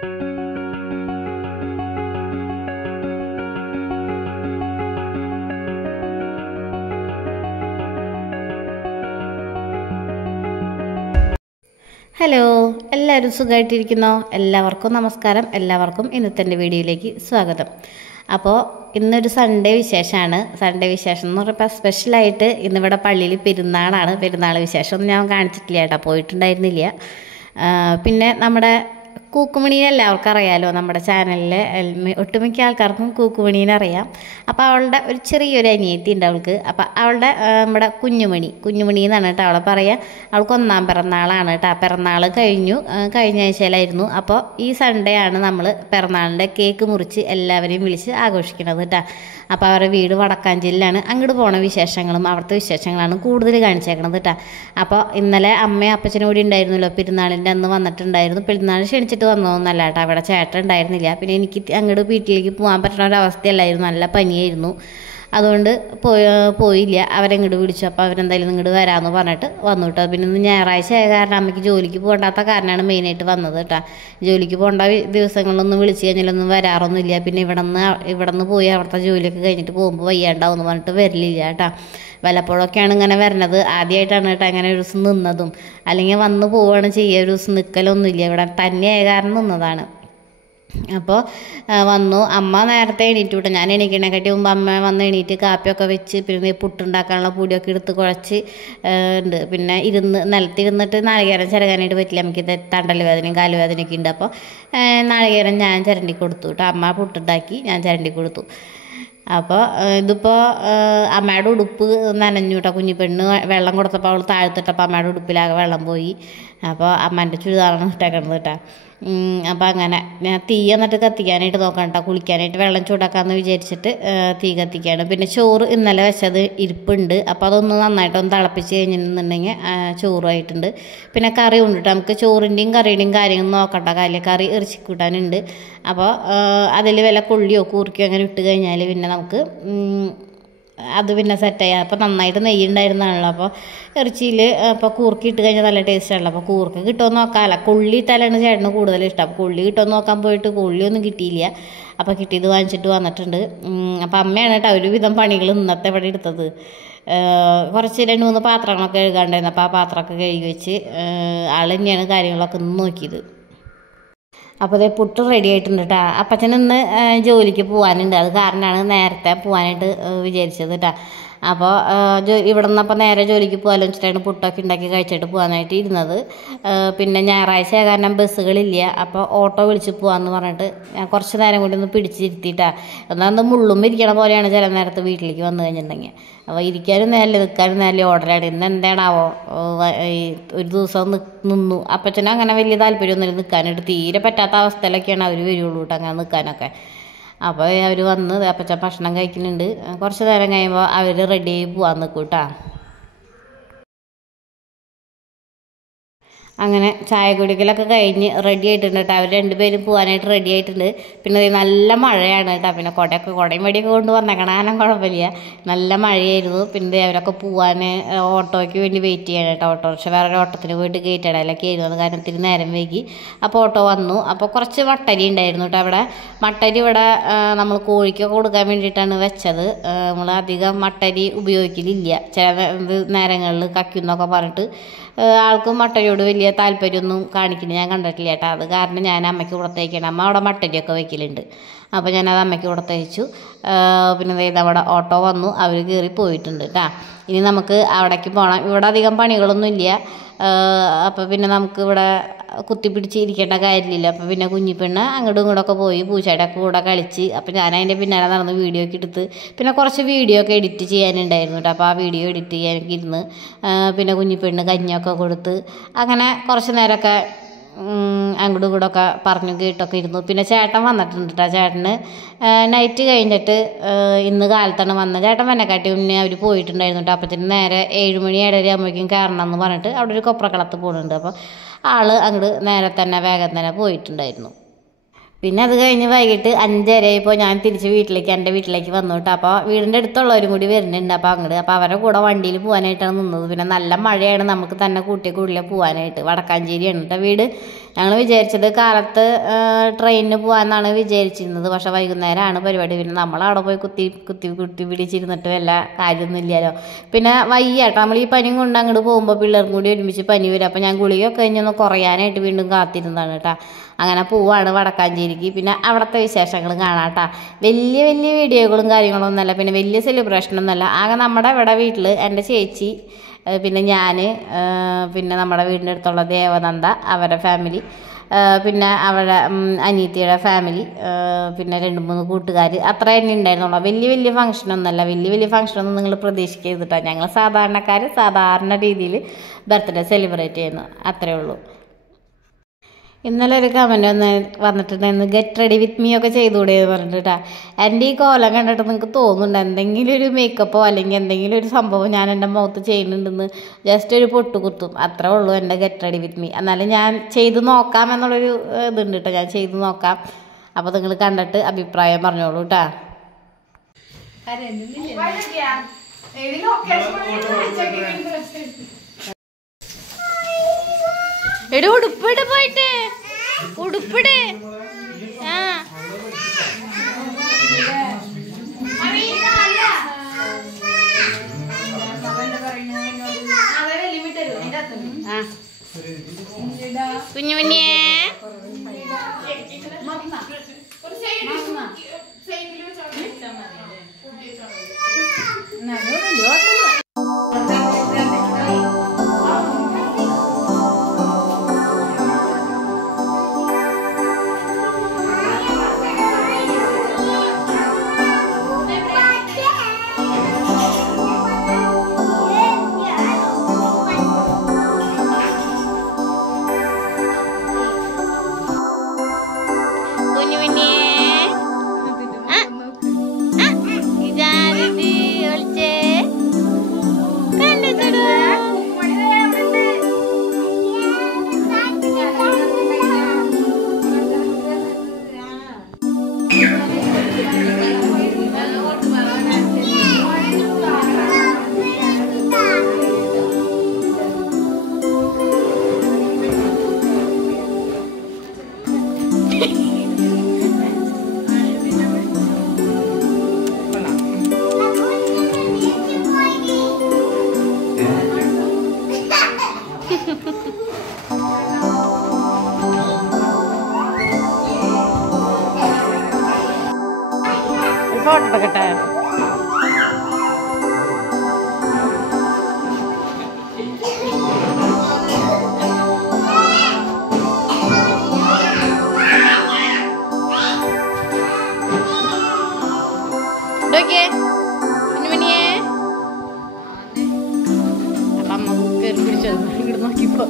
Hello, എല്ലാവരും സുഖമായിട്ടിരിക്കുന്നോ? എല്ലാവർക്കും നമസ്കാരം. എല്ലാവർക്കും ഇന്നത്തെ എൻ്റെ വീഡിയോയിലേക്ക് സ്വാഗതം. അപ്പോൾ ഇന്നൊരു സൺഡേ വിശേഷമാണ്. സൺഡേ വിശേഷം എന്ന് പറയുമ്പോൾ സ്പെഷ്യലായിട്ട് ഇന്നിവിടെ പള്ളിയിൽ പെരുന്നാളാണ്. പെരുന്നാൾ വിശേഷമൊന്നും ഞാൻ കാണിച്ചിട്ടില്ല കേട്ടോ, പോയിട്ടുണ്ടായിരുന്നില്ല. പിന്നെ നമ്മുടെ കൂക്കുമണീനെ എല്ലാവർക്കും അറിയാമല്ലോ, നമ്മുടെ ചാനലിലെ ഒട്ടുമിക്ക ആൾക്കാർക്കും കൂക്കുമണീനെ അറിയാം. അപ്പോൾ അവളുടെ ഒരു ചെറിയൊരു അനിയത്തി ഉണ്ട് അവൾക്ക്. അപ്പോൾ അവളുടെ നമ്മുടെ കുഞ്ഞുമണി എന്നാണ് കേട്ടോ അവളെ പറയുക. അവൾക്ക് 1ാം പിറന്നാളാണ് കേട്ടോ. പിറന്നാൾ കഴിഞ്ഞ ആഴ്ചയിലായിരുന്നു. അപ്പോൾ ഈ സൺഡേ ആണ് നമ്മൾ പിറന്നാളിൻ്റെ കേക്ക് മുറിച്ച് എല്ലാവരെയും വിളിച്ച് ആഘോഷിക്കുന്നത് കേട്ടോ. അപ്പോൾ അവരുടെ വീട് വടക്കാഞ്ചേരിയിലാണ്. അങ്ങോട്ട് പോണ വിശേഷങ്ങളും അവിടുത്തെ വിശേഷങ്ങളാണ് കൂടുതൽ കാണിച്ചേക്കണത് കേട്ടോ. അപ്പോൾ ഇന്നലെ അമ്മയും അപ്പച്ചനും കൂടി ഉണ്ടായിരുന്നല്ലോ, പെരുന്നാളിൻ്റെ അന്ന് വന്നിട്ടുണ്ടായിരുന്നു. പെരുന്നാൾ ക്ഷണിച്ചിട്ട് വന്നതൊന്നല്ല കേട്ടോ, അവിടെ ചേട്ടൻ ഉണ്ടായിരുന്നില്ല. പിന്നെ എനിക്ക് അങ്ങോട്ട് വീട്ടിലേക്ക് പോകാൻ പറ്റുന്ന ഒരവസ്ഥയല്ലായിരുന്നു, നല്ല പനിയായിരുന്നു. അതുകൊണ്ട് പോയില്ല. അവരെങ്ങോട്ട് വിളിച്ചു. അപ്പോൾ അവരെന്തായാലും ഇങ്ങോട്ട് വരാമെന്ന് പറഞ്ഞിട്ട് വന്നു കേട്ടോ. പിന്നെ ഇന്ന് ഞായറാഴ്ച ആയ കാരണം അമ്മയ്ക്ക് ജോലിക്ക് പോകണ്ടാത്ത കാരണമാണ് മെയിനായിട്ട് വന്നത് കേട്ടോ. ജോലിക്ക് പോകേണ്ട ദിവസങ്ങളിലൊന്നും വിളിച്ച് കഴിഞ്ഞാലൊന്നും വരാറൊന്നുമില്ല. പിന്നെ ഇവിടെ നിന്ന് പോയി അവിടുത്തെ ജോലിയൊക്കെ കഴിഞ്ഞിട്ട് പോകുമ്പോൾ വയ്യാണ്ടാവും എന്ന് പറഞ്ഞിട്ട് വരലില്ല കേട്ടോ. വല്ലപ്പോഴൊക്കെയാണ് ഇങ്ങനെ വരണത്. ആദ്യമായിട്ടാണ് കേട്ടോ അങ്ങനെ ഒരു ദിവസം നിന്നതും. അല്ലെങ്കിൽ വന്ന് പോവുകയാണ് ചെയ്യുക, ഒരു ദിവസം നിൽക്കലൊന്നുമില്ല. ഇവിടെ തന്നെയായ കാരണം നിന്നതാണ്. അപ്പോൾ വന്നു. അമ്മ നേരത്തെ എണീറ്റ് വിട്ടു. ഞാൻ എണീക്കണേക്കാട്ടി മുമ്പ് അമ്മ വന്ന് എണീറ്റ് കാപ്പിയൊക്കെ വെച്ച് പിന്നെ പുട്ടുണ്ടാക്കാനുള്ള പൊടിയൊക്കെ എടുത്ത് കുഴച്ച് ഉണ്ട്. പിന്നെ നിലത്തിരുന്നിട്ട് നാളികേരം ചിരകാനായിട്ട് പറ്റില്ല, നമുക്ക് തണ്ടൽ വേദനയും കാലുവേദനയൊക്കെ ഉണ്ട്. അപ്പോൾ നാളികേരം ഞാൻ ചിരണ്ടി കൊടുത്തു കേട്ടോ. അമ്മ പുട്ടുണ്ടാക്കി, ഞാൻ ചിരണ്ടി കൊടുത്തു. അപ്പോൾ ഇതിപ്പോൾ അമ്മയുടെ ഉടുപ്പ് നനഞ്ഞു കേട്ടോ. കുഞ്ഞിപ്പെണ്ണ് വെള്ളം കൊടുത്തപ്പോൾ അവൾ താഴ്ത്തിട്ടപ്പോൾ അമ്മയുടെ ഉടുപ്പിലാകെ വെള്ളം പോയി. അപ്പോൾ അമ്മേൻ്റെ ചുരിദാറാണ് ഇട്ടേക്കണത് കേട്ടോ. അപ്പോൾ അങ്ങനെ ഞാൻ തീ എന്നിട്ട് കത്തിക്കാനായിട്ട് നോക്കാം കേട്ടോ. കുളിക്കാനായിട്ട് വെള്ളം ചൂടാക്കാമെന്ന് വിചാരിച്ചിട്ട് തീ കത്തിക്കുകയാണ്. പിന്നെ ചോറ് ഇന്നലെ വെച്ചത് ഇരിപ്പുണ്ട്. അപ്പോൾ അതൊന്ന് നന്നായിട്ടൊന്ന് തിളപ്പിച്ച് കഴിഞ്ഞിട്ടുണ്ടെങ്കിൽ ചോറുമായിട്ടുണ്ട്. പിന്നെ കറി ഉണ്ട് കേട്ടോ. നമുക്ക് ചോറിൻ്റെയും കറിയുടെയും കാര്യങ്ങൾ നോക്കണ്ട. കറി ഇറച്ചിക്കൂട്ടാനുണ്ട്. അപ്പോൾ അതിൽ വല്ല കൊള്ളിയോ കൂർക്കയോ അങ്ങനെ ഇട്ട് കഴിഞ്ഞാൽ പിന്നെ നമുക്ക് അത് പിന്നെ സെറ്റായി. അപ്പോൾ നന്നായിട്ട് നെയ്യ് ഉണ്ടായിരുന്നാണല്ലോ. അപ്പോൾ ഇറച്ചിയിൽ അപ്പോൾ കൂർക്കി ഇട്ട് കഴിഞ്ഞാൽ നല്ല ടേസ്റ്റ് ആണല്ലോ. അപ്പോൾ കൂർക്ക് കിട്ടുമെന്ന് നോക്കാമല്ല. കൊള്ളി ഇട്ടാലാണ് ചേട്ടന് കൂടുതൽ ഇഷ്ടം. അപ്പോൾ കൊള്ളി കിട്ടുമെന്ന് നോക്കാൻ പോയിട്ട് കൊള്ളിയൊന്നും കിട്ടിയില്ല. അപ്പോൾ കിട്ടിയത് വാങ്ങിച്ചിട്ട് വന്നിട്ടുണ്ട്. അപ്പോൾ അമ്മയാണ് കേട്ടോ ഒരുവിധം പണികൾ ഇന്നത്തെ ഇവിടെ എടുത്തത്. കുറച്ച് 2-3 പാത്രങ്ങളൊക്കെ കഴുകാണ്ടായിരുന്നു. അപ്പോൾ ആ പാത്രമൊക്കെ കഴുകി വെച്ച് ആൾ തന്നെയാണ് കാര്യങ്ങളൊക്കെ നോക്കിയത്. അപ്പോൾ അതേ പുട്ട് റെഡി ആയിട്ടുണ്ട് കേട്ടോ. അപ്പച്ചൻ ഇന്ന് ജോലിക്ക് പോകാനുണ്ട്. അത് കാരണമാണ് നേരത്തെ പോകാനായിട്ട് വിചാരിച്ചത് കേട്ടോ. അപ്പോൾ ഇവിടെ നിന്ന് അപ്പോൾ നേരെ ജോലിക്ക് പോകാമെന്ന് വെച്ചിട്ടാണ് പുട്ടൊക്കെ ഉണ്ടാക്കി കഴിച്ചിട്ട് പോകാനായിട്ട് ഇരുന്നത്. പിന്നെ ഞായറാഴ്ച കാരണം ബസ്സുകളില്ല. അപ്പോൾ ഓട്ടോ വിളിച്ച് പോകാമെന്ന് പറഞ്ഞിട്ട് ഞാൻ കുറച്ച് നേരം കൂടി ഒന്ന് പിടിച്ചിരുത്തിയിട്ടാണ്. എന്നാൽ മുള്ളും ഇരിക്കണ പോലെയാണ് ചില നേരത്ത് വീട്ടിലേക്ക് വന്നു കഴിഞ്ഞിട്ടുണ്ടെങ്കിൽ. അപ്പോൾ ഇരിക്കാനും നേരല്ലേ നിൽക്കാനും നേരല്ലേ ഓർഡറാണ്. ഇന്ന് എന്താണാവോ ഒരു ദിവസം നിന്നു. അപ്പച്ചനും അങ്ങനെ വലിയ താല്പര്യമൊന്നുമില്ല നിൽക്കാനായിട്ട്. തീരെ പറ്റാത്ത അവസ്ഥയിലൊക്കെയാണ് അവർ വരുള്ളൂ കേട്ടോ അങ്ങനെ നിൽക്കാനൊക്കെ. അപ്പോൾ അവർ വന്ന് അപ്പച്ചൻ ഭക്ഷണം കഴിക്കുന്നുണ്ട്. കുറച്ച് നേരം കഴിയുമ്പോൾ അവർ റെഡി ആയി പോകാൻ നിൽക്കും കേട്ടോ. അങ്ങനെ ചായ കുടിക്കലൊക്കെ കഴിഞ്ഞ് റെഡി ആയിട്ടുണ്ട് കേട്ടോ. അവർ രണ്ടുപേരും പോകാനായിട്ട് റെഡി ആയിട്ടുണ്ട്. പിന്നെ നല്ല മഴയാണ് കേട്ടോ. പിന്നെ കുടയും വടിയൊക്കെ കൊണ്ട് വന്നേക്കണം, ആനും കുഴപ്പമില്ല. നല്ല മഴയായിരുന്നു. പിന്നെ അവരൊക്കെ പോകാൻ ഓട്ടോയ്ക്ക് വേണ്ടി വെയിറ്റ് ചെയ്യണം കേട്ടോ. ഓട്ടോറിക്ഷ വേറൊരു ഓട്ടത്തിന് പോയിട്ട് ഗേറ്റിടയിലൊക്കെ ആയിരുന്നു. അത് കാരണം ഇത്തിരി നേരം വൈകി. അപ്പോൾ ഓട്ടോ വന്നു. അപ്പോൾ കുറച്ച് മട്ടരി ഉണ്ടായിരുന്നു കേട്ടോ അവിടെ. മട്ടരി ഇവിടെ നമ്മൾ കോഴിക്കൊക്കെ കൊടുക്കാൻ വേണ്ടിയിട്ടാണ് വെച്ചത്. നമ്മൾ അധികം മട്ടരി ഉപയോഗിക്കലില്ല. ചില നേരങ്ങളിൽ കയ്ക്കുന്നൊക്കെ പറഞ്ഞിട്ട് ആൾക്കും മട്ടരിയോട് വലിയ താല്പര്യമൊന്നും കാണിക്കുന്നത് ഞാൻ കണ്ടിട്ടില്ല കേട്ടോ. അത് കാരണം ഞാൻ അമ്മയ്ക്ക് കൊടുത്തയക്കണം. അമ്മ അവിടെ മട്ടരിയൊക്കെ വയ്ക്കലുണ്ട്. അപ്പോൾ ഞാനത് അമ്മയ്ക്ക് കൊടുത്തയച്ചു. പിന്നെ അവിടെ ഓട്ടോ വന്നു, അവർ കയറി പോയിട്ടുണ്ട് കേട്ടോ. ഇനി നമുക്ക് അവിടേക്ക് പോകണം. ഇവിടെ അധികം പണികളൊന്നും ഇല്ല. അപ്പോൾ പിന്നെ നമുക്ക് ഇവിടെ കുത്തിപ്പിടിച്ചിരിക്കേണ്ട കാര്യമില്ല. അപ്പോൾ പിന്നെ കുഞ്ഞിപ്പെണ്ണ് അങ്ങോട്ടും ഇങ്ങോട്ടൊക്കെ പോയി പൂച്ചയുടെ കൂടെ കളിച്ച്. അപ്പോൾ ഞാൻ അതിൻ്റെ പിന്നാലെ നടന്ന് വീഡിയോ ഒക്കെ എടുത്ത് പിന്നെ കുറച്ച് വീഡിയോ ഒക്കെ എഡിറ്റ് ചെയ്യാനുണ്ടായിരുന്നു കേട്ടോ. അപ്പോൾ ആ വീഡിയോ എഡിറ്റ് ചെയ്യാനൊക്കെ ഇരുന്ന് പിന്നെ കുഞ്ഞിപ്പെണ്ണ് കഞ്ഞിയൊക്കെ കൊടുത്ത് അങ്ങനെ കുറച്ച് നേരമൊക്കെ അങ്ങോട്ടും ഇങ്ങോട്ടൊക്കെ പറഞ്ഞു കേട്ടൊക്കെ ഇരുന്നു. പിന്നെ ചേട്ടൻ വന്നിട്ടുണ്ട് കേട്ടോ. ചേട്ടന് നൈറ്റ് കഴിഞ്ഞിട്ട് ഇന്ന് കാലത്താണ് വന്നത്. ചേട്ടൻ വന്നെക്കാട്ടി മുന്നേ അവർ പോയിട്ടുണ്ടായിരുന്നു കേട്ടോ. അപ്പത്തിന് നേരെ 7 മണി 7:30 ആകുമ്പോഴേക്കും കയറണം എന്ന് പറഞ്ഞിട്ട് അവിടെ ഒരു കൊപ്രക്കളത്ത് പോകുന്നുണ്ട്. അപ്പോൾ ആൾ അങ്ങോട്ട് നേരെ തന്നെ വേഗം തന്നെ പോയിട്ടുണ്ടായിരുന്നു. പിന്നെ അത് കഴിഞ്ഞ് വൈകിട്ട് 5:30 ആയപ്പോൾ ഞാൻ തിരിച്ച് എൻ്റെ വീട്ടിലേക്ക് വന്നു കേട്ടോ. അപ്പോൾ വീടിൻ്റെ അടുത്തുള്ളവരും കൂടി വരുന്നുണ്ട്. അപ്പോൾ അങ്ങോട്ട് അപ്പോൾ അവരുടെ കൂടെ വണ്ടിയിൽ പോകാനായിട്ടാണ് നിന്നത്. പിന്നെ നല്ല മഴയാണ്, നമുക്ക് തന്നെ കൂട്ടിയ കൂടുതൽ പോകാനായിട്ട്. വടക്കാഞ്ചേരിയാണ് കേട്ടോ വീട്. ഞങ്ങൾ വിചാരിച്ചത് കാലത്ത് ട്രെയിനിന് പോകാമെന്നാണ് വിചാരിച്ചിരുന്നത്. പക്ഷേ വൈകുന്നേരമാണ് പരിപാടി. പിന്നെ നമ്മളവിടെ പോയി കുത്തി പിടിച്ചിരുന്നിട്ട് വല്ല കാര്യമൊന്നുമില്ലല്ലോ. പിന്നെ വയ്യാട്ടോ, നമ്മൾ ഈ പനിയും കൊണ്ട് അങ്ങോട്ട് പോകുമ്പോൾ പിള്ളേർക്കും കൂടി ഒരുമിച്ച് പനി വരും. അപ്പോൾ ഞാൻ ഗുളികയൊക്കെ കഴിഞ്ഞൊന്ന് കുറയാനായിട്ട് വീണ്ടും കാത്തിരുന്നതാണ് കേട്ടോ. അങ്ങനെ പോവാണ് വടക്കാഞ്ചേരിക്ക്. പിന്നെ അവിടുത്തെ വിശേഷങ്ങൾ കാണാം കേട്ടോ. വലിയ വീഡിയോകളും കാര്യങ്ങളൊന്നുമല്ല, പിന്നെ വലിയ സെലിബ്രേഷനൊന്നുമല്ല. ആകെ നമ്മുടെ ഇവിടെ വീട്ടിൽ എൻ്റെ ചേച്ചി, പിന്നെ ഞാൻ, പിന്നെ നമ്മുടെ വീടിൻ്റെ അടുത്തുള്ള ദേവനന്ദ അവരുടെ ഫാമിലി, പിന്നെ അവരുടെ അനിയത്തിയുടെ ഫാമിലി, പിന്നെ 2-3 കൂട്ടുകാർ, അത്ര തന്നെ ഉണ്ടായിരുന്നുള്ളൂ. വലിയ ഫംഗ്ഷനൊന്നുമല്ല. വലിയ ഫംഗ്ഷനൊന്നും നിങ്ങൾ പ്രതീക്ഷിക്കരുതിട്ടാണ്. ഞങ്ങൾ സാധാരണക്കാർ സാധാരണ രീതിയിൽ ബർത്ത്ഡേ സെലിബ്രേറ്റ് ചെയ്യുന്നു, അത്രയേ ഉള്ളൂ. ഇന്നലെ ഒരു കമൻറ്റ് വന്നിട്ടുണ്ടായിരുന്നു, ഗെറ്റ് റെഡി വിത്ത് മീ ഒക്കെ ചെയ്തുകൂടെ എന്ന് പറഞ്ഞിട്ടാ. എൻ്റെ ഈ കോലം കണ്ടിട്ട് നിങ്ങൾക്ക് തോന്നുന്നുണ്ട് എന്തെങ്കിലും ഒരു മേക്കപ്പോ അല്ലെങ്കിൽ എന്തെങ്കിലും ഒരു സംഭവം ഞാൻ എൻ്റെ മുഖത്ത് ചെയ്യുന്നുണ്ടെന്ന്. ജസ്റ്റ് ഒരു പൊട്ട് കുത്തും, അത്രേ ഉള്ളൂ എൻ്റെ ഗെറ്റ് റെഡി വിത്ത് മീ. എന്നാലും ഞാൻ ചെയ്ത് നോക്കാം എന്നുള്ളൊരു ഇതുണ്ട് കേട്ടോ. ഞാൻ ചെയ്ത് നോക്കാം. അപ്പോൾ നിങ്ങൾ കണ്ടിട്ട് അഭിപ്രായം പറഞ്ഞോളൂ കേട്ടോ. എടി ഉടുപ്പിട്, പോയിട്ട് ഉടുപ്പിട്. ആ കുഞ്ഞുമണിയേ ഫോട്ടോ എടുക്കട്ടെ. അപ്പം അമ്മ കയറി പിടിച്ചത് ഇവിടെ നോക്കിപ്പോ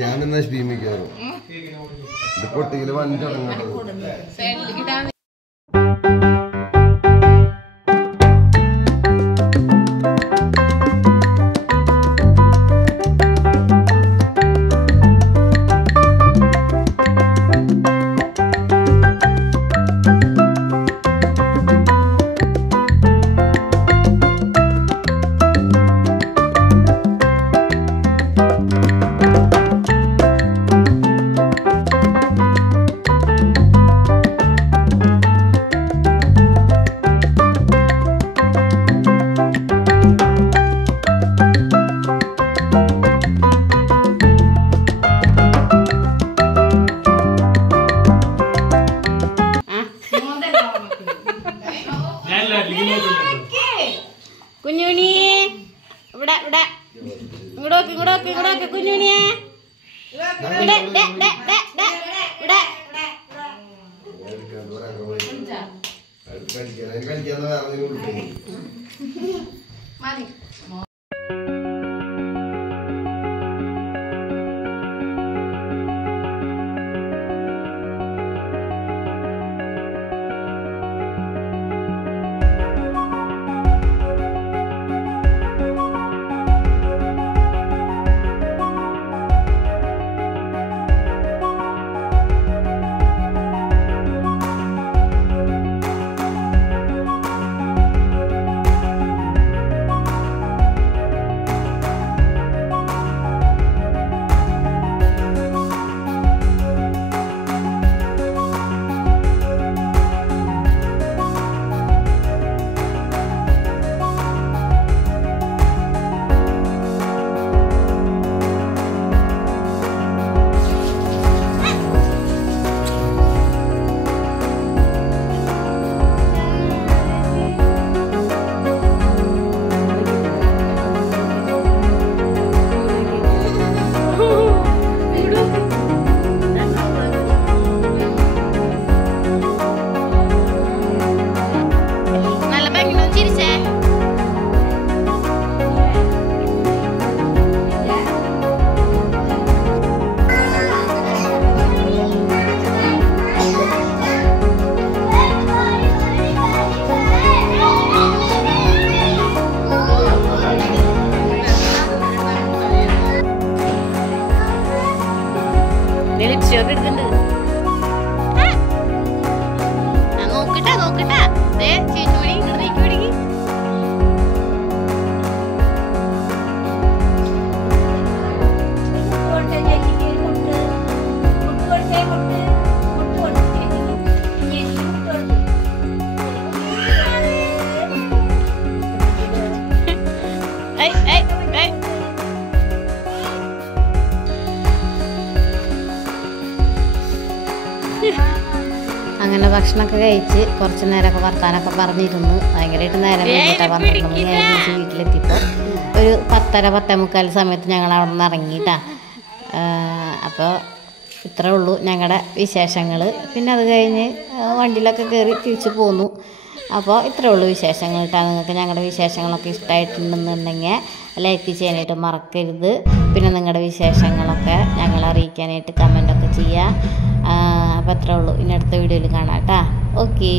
ഞാനെന്നാ ഭീമിക്കാറോ പൊട്ടിയില് വഞ്ചടങ്ങ കുഞ്ഞുണിയെ അങ്ങനെ ഭക്ഷണമൊക്കെ കഴിച്ച് കുറച്ച് നേരമൊക്കെ വർത്താനൊക്കെ പറഞ്ഞിരുന്നു. ഭയങ്കരമായിട്ട് നേരം കഴിഞ്ഞിട്ടാണ് 12 മണി കഴിഞ്ഞ് വീട്ടിലെത്തിയപ്പോൾ ഒരു 10:45 സമയത്ത് ഞങ്ങൾ അവിടെ നിന്ന് ഇറങ്ങിയിട്ടാ. അപ്പോൾ ഇത്രേ ഉള്ളൂ ഞങ്ങളുടെ വിശേഷങ്ങൾ. പിന്നെ അത് കഴിഞ്ഞ് വണ്ടിയിലൊക്കെ കയറി തിരിച്ച് പോന്നു. അപ്പോൾ ഇത്രേ ഉള്ളൂ വിശേഷങ്ങൾ കേട്ടോ. നിങ്ങൾക്ക് ഞങ്ങളുടെ വിശേഷങ്ങളൊക്കെ ഇഷ്ടമായിട്ടുണ്ടെന്നുണ്ടെങ്കിൽ ലൈക്ക് ചെയ്യാനായിട്ട് മറക്കരുത്. പിന്നെ നിങ്ങളുടെ വിശേഷങ്ങളൊക്കെ ഞങ്ങളെ അറിയിക്കാനായിട്ട് കമൻറ്റൊക്കെ ചെയ്യുക. അപ്പോൾ അത്രേ ഉള്ളൂ. ഇനി അടുത്ത വീഡിയോയിൽ കാണാം കേട്ടോ. ഓക്കേ.